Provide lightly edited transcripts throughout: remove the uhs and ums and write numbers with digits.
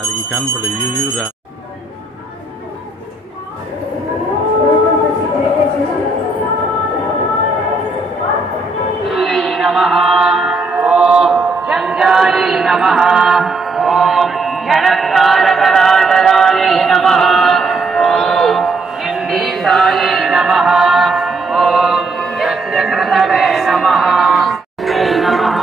అది కనపడదు యూ రా नमः ओम जंजाले नमः ओम जनकालकरालयाले नमः ओम इंदीसाले नमः ओम यस्य कृतवे नमः नमः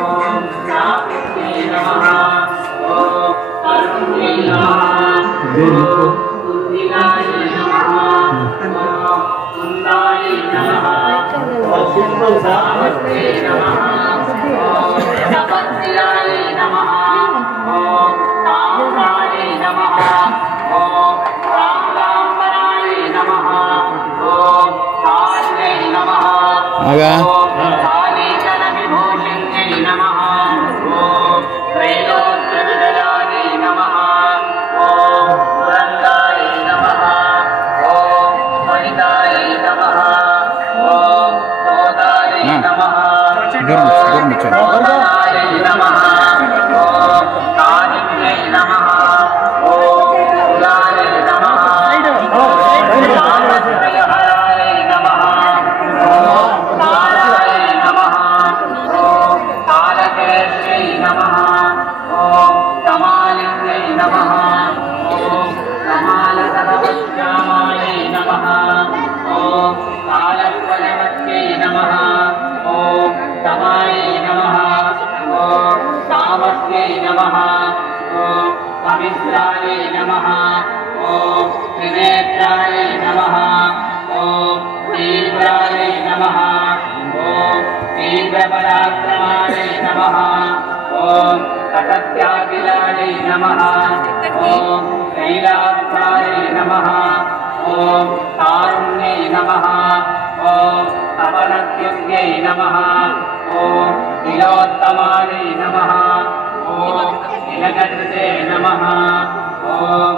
ओम नापिते नमः ओम अरुणे नमः ओम उद्दिलाय नमः ओम कुंदाय नमः सामस्ते नमः ओम तपस्याय नमः ओम कामाय नमः ओम रामरामराय नमः ओम काले नमः ओम कालीकल विभूषिण्यै नमः ओम त्रैलोक्यविजयाय नमः ओम पुरन्दाय नमः ओम परिताय नमः ओम नमः ओम नमः ओम कालिन्यै नमः ओम कुलाय नमः ओम कालत्रयहराय नमः ओम कालाय नमः ओम कालकेश्यै नमः ओम कमालिन्यै नमः ओम कमालसर्वश्यामाय नमः ओम कालप्रलवत्यै नमः ओम तमाय नमः ओम कामस्यै नमः ओम कविश्राय नमः ओम त्रिनेत्राय नमः ओम तीव्राय नमः ओम तीव्रपराक्रमाय नमः ओम तटत्यागिलाय नमः ओम लीलार्थाय नमः ओम तारुण्यै नमः ओम अपनत्युग्यै नमः ओम तिलोत्तमाय नमः ओम तिलकधृते नमः ओम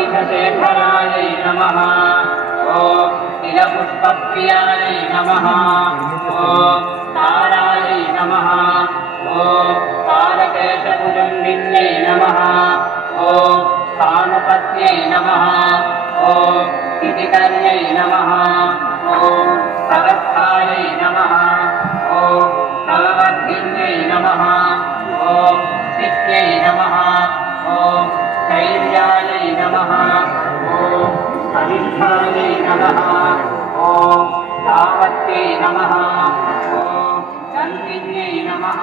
तारकाधीशशेखराय नमः ओम तिलपुष्पप्रियाय नमः ओम ताराय नमः ओम तारकेशकुटुम्बिन्यै नमः ओम सानुपत्यै नमः ओम इतिकर्यै नमः ओम सरस्थायै नमः ओम कलवद्गिन्यै नमः ओम सिद्ध्यै नमः ओम शैर्यायै नमः ओम अविष्ठायै नमः ओम सावत्यै नमः ओम दन्दिन्यै नमः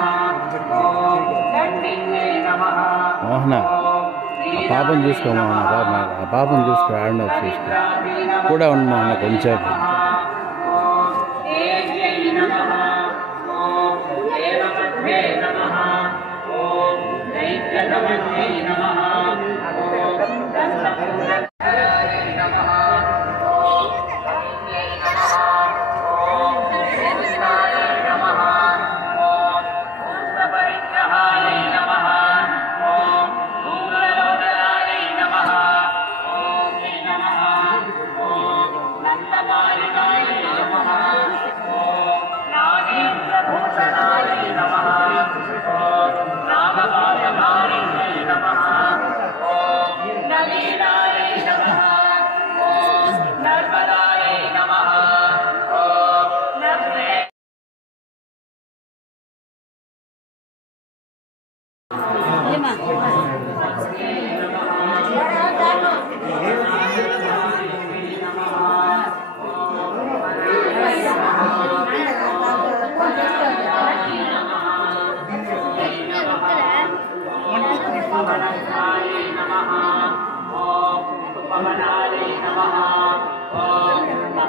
ओम दण्डिन्यै नमः మోహన పాపం చూసుకో మోహన పాపం చూసుకో ఆడిన చూసుకో కూడా ఉంది మోహన కొంచెం Bye.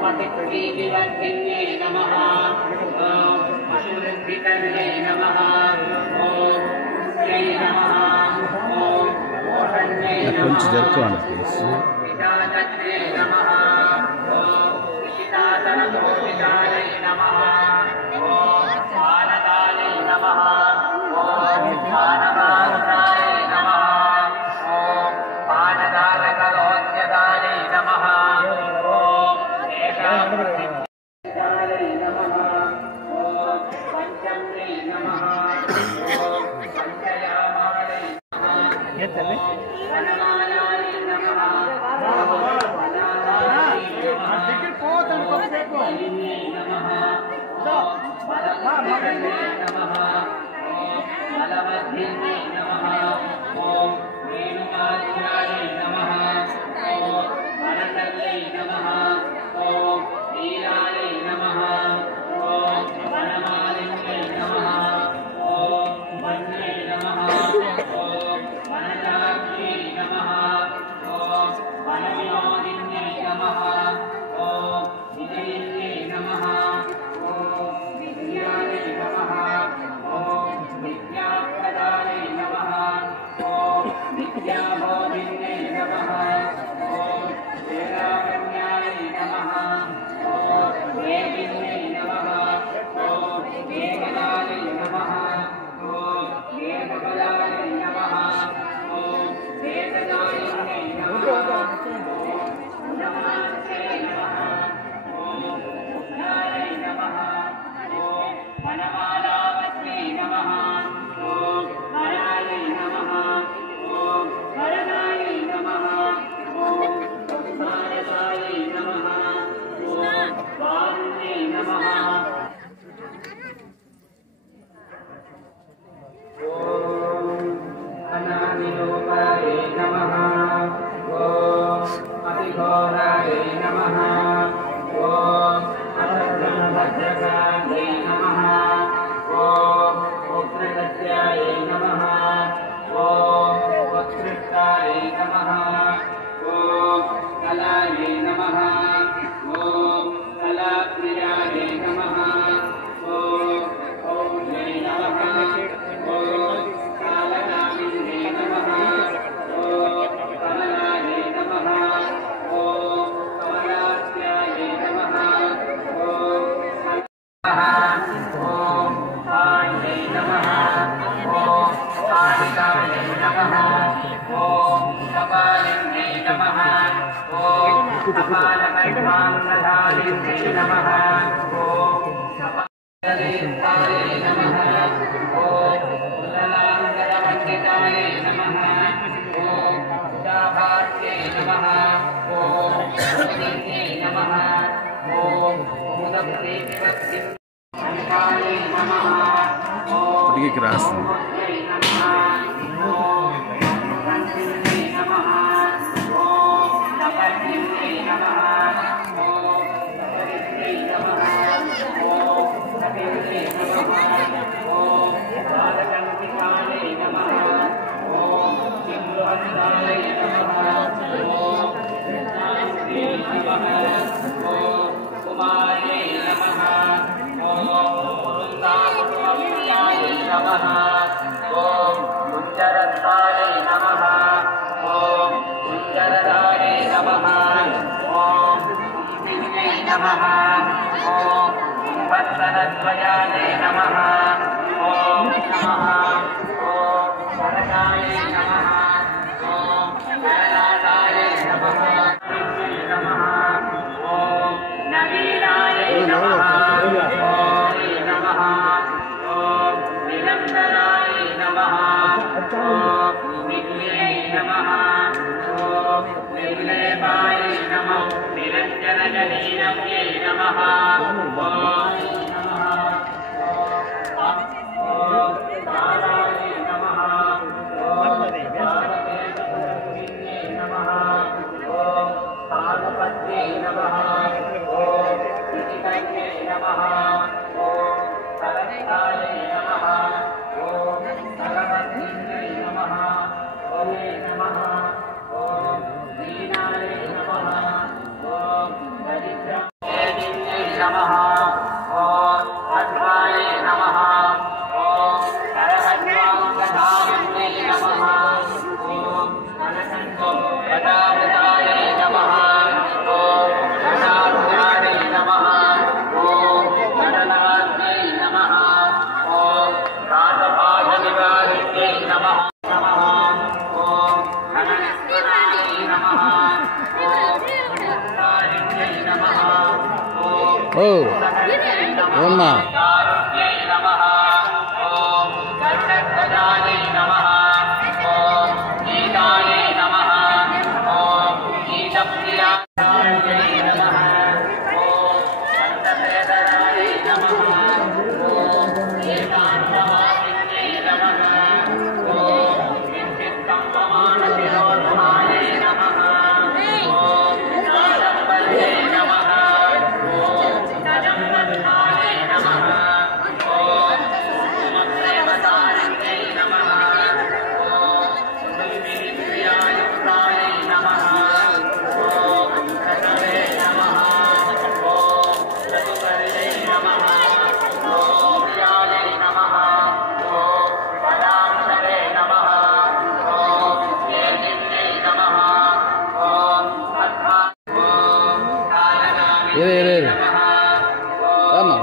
अतिप्रीतिवर्धिन्ये नमः ॐ अशुद्धिकर्णे नमः ॐ श्री नमः ॐ ओषण्ये नमः विजातज्ञे नमः ॐ विशितासनकोटिजाले नमः ॐ मानदाले नमः ॐ मानवासाय नमः ॐ मानदालकलोच्यदाले नमः ॐ एकादशाले नमः ॐ पञ्चम्ये नमः ॐ पञ्चयामाले नमः वनमालाय नमः बलवद्धिन्ये नमः ॐ वेणुमाल्याय नमः ॐ वनकल्यै नमः ॐ नीलाय नमः ॐ वनमालिन्यै नमः ॐ वन्ये नमः ॐ वनजाक्षी नमः ॐ वनविनोदिन्यै नमः ॐ विजयिन्यै नमः ॐ विद्यायै नमः ॐ विद्याप्रदायै नमः ॐ विद्याबोधिन्यै नमः ॐ वेदारण्यायै नमः ॐ वेदिन्यै नमः ॐ वेदनायै नमः ॐ वेदबलायै नमः ॐ वेदनायै नमः नमास्ते नमः ॐ उद्धारै नमः ॐ वनमालावत्यै नमः ॐ वरायै नमः ॐ वरदायै नमः ॐ भारतायै नमः ॐ वारुण्यै नमः अनादिरूपाय नमः ॐ अतिघोराय नमः ॐ असद्गणभद्रकायै नमः ॐ उग्रगत्याय नमः ॐ उत्कृष्टाय नमः ॐ कलायै नमः ॐ कलाप्रियाय नमः ॐ औज्ञै नमः ॐ कालकामिन्यै नमः ॐ कमलाय नमः ॐ कमलास्याय नमः ॐ पाण्डे नमः ॐ पाणिकाय नमः ॐ कपालिन्यै नमः ॐ कपालकल्पाङ्गधारिण्यै नमः ॐ कपालदेवताय नमः ॐ कुशलाङ्गदमण्डिताय नमः ॐ कुशाभास्यै नमः ॐ कुमुदिन्यै नमः ॐ कुमुदप्रीतिवत्यै नमः ॐ రాస్తుంది वत्सनध्वजाय नमः ॐ नमः ॐ वरदाय नमः ॐ वरदाय नमः ॐ नवीनाय नमः ॐ नमः ॐ निरन्तराय नमः ॐ नित्यै नमः ॐ निर्लेपाय नमः निरञ्जनजनीनव्यै नमः नमः ॐ अध्वाय नमः ॐ सरहस्वाङ्गधारिण्यै नमः ॐ अनसन्तो गदावृताय नमः ॐ गदाभ्याय नमः ॐ गणनाथ्यै नमः ॐ राजभागनिवारिण्यै नमः नमः ॐ गणनेश्वराय नमः ఓ ఏమ్మా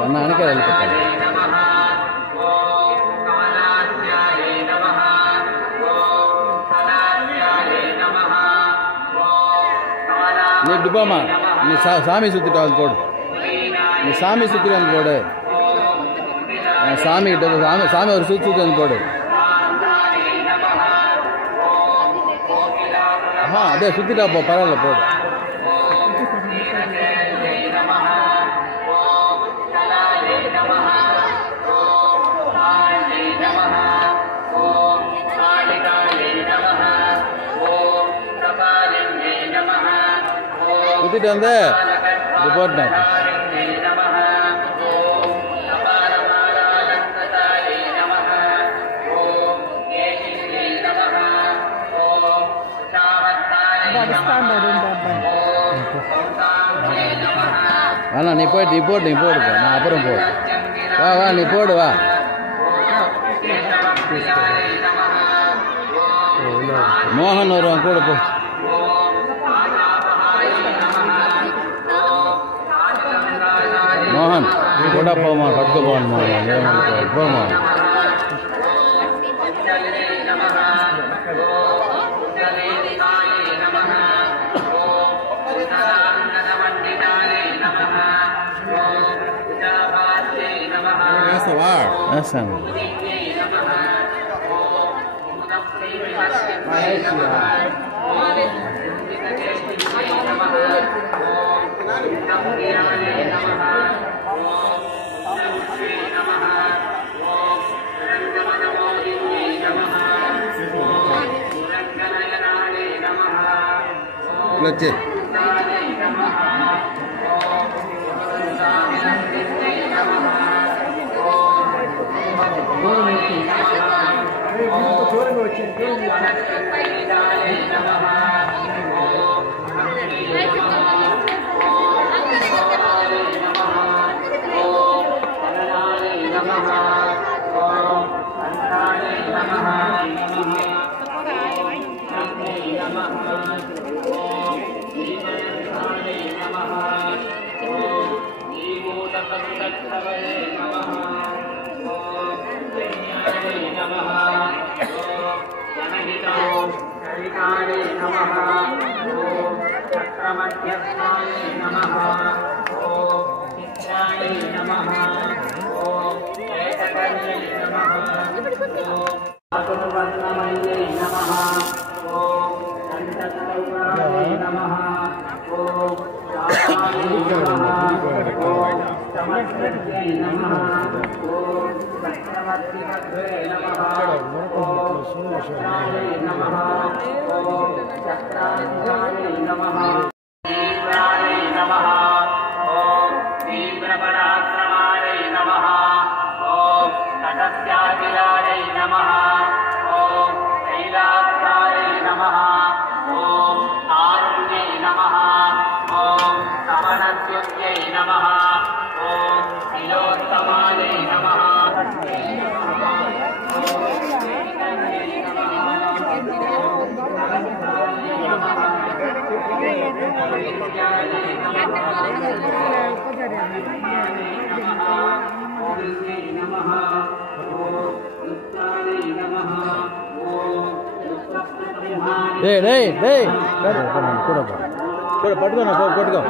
అన్న వెనక వెళ్ళిపోతాను நீ இப்படி போமா நீ சாமி சுற்றிட்டு வந்து போடு நீ சாமி சுற்றிட்டு வந்து போடு சாமி கிட்ட சாமி ஒரு சுற்றி வந்து போடு அப்படியே சுற்றிட்டா போ பரவாயில்ல போடு சுற்றிட்டு வந்து இது போட்டேன் வேணா நீ போடு நான் அப்புறம் போடு வா நீ போடு வா மோகன் வருவான் கூட போ మోహన్ కూడా పోమా పట్టుకోపోను మోహన్ పోమా వేస్తాను వచ్చే तिलोत्तमायै नमः పట్టుకోనా కొట్టుకో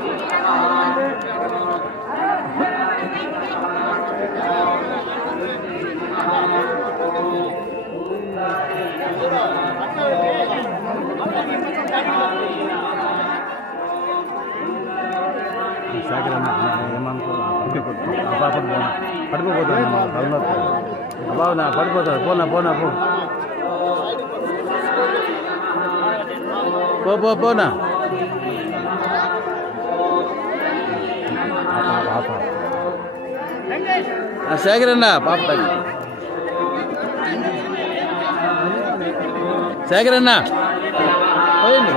పడిపోతాను బాబు నా పడిపోతాడు పోనా పోనా పోనా శేఖరన్నా పాప శేఖరన్నా పోయింది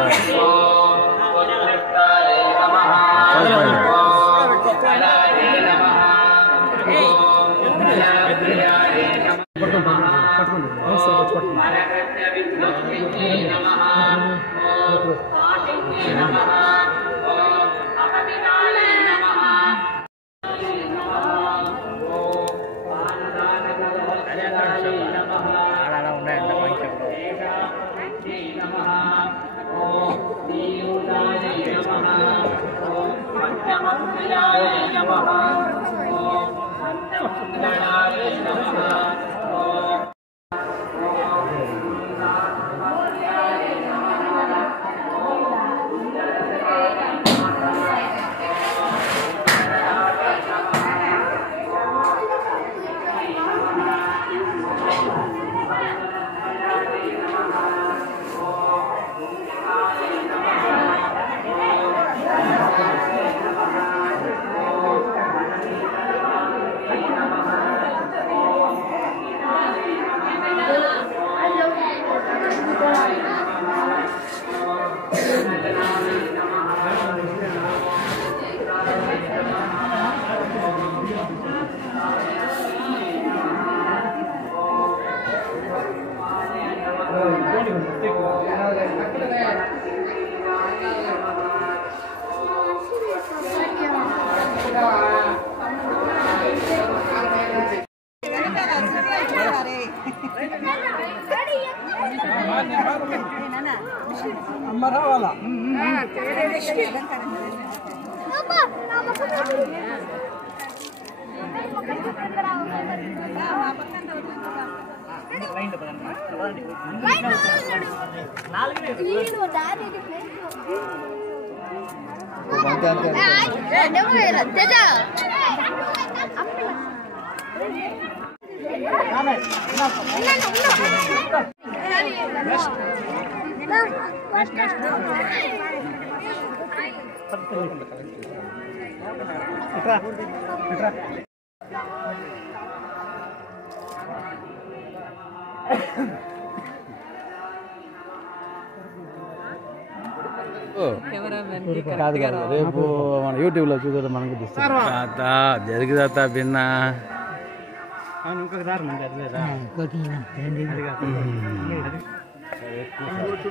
కాదు కాదు రేపు మన యూట్యూబ్లో చూద్దాం మనకు తాత జరిగిదాత భిన్న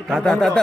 తాత తాత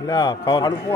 ఇలా కడుపు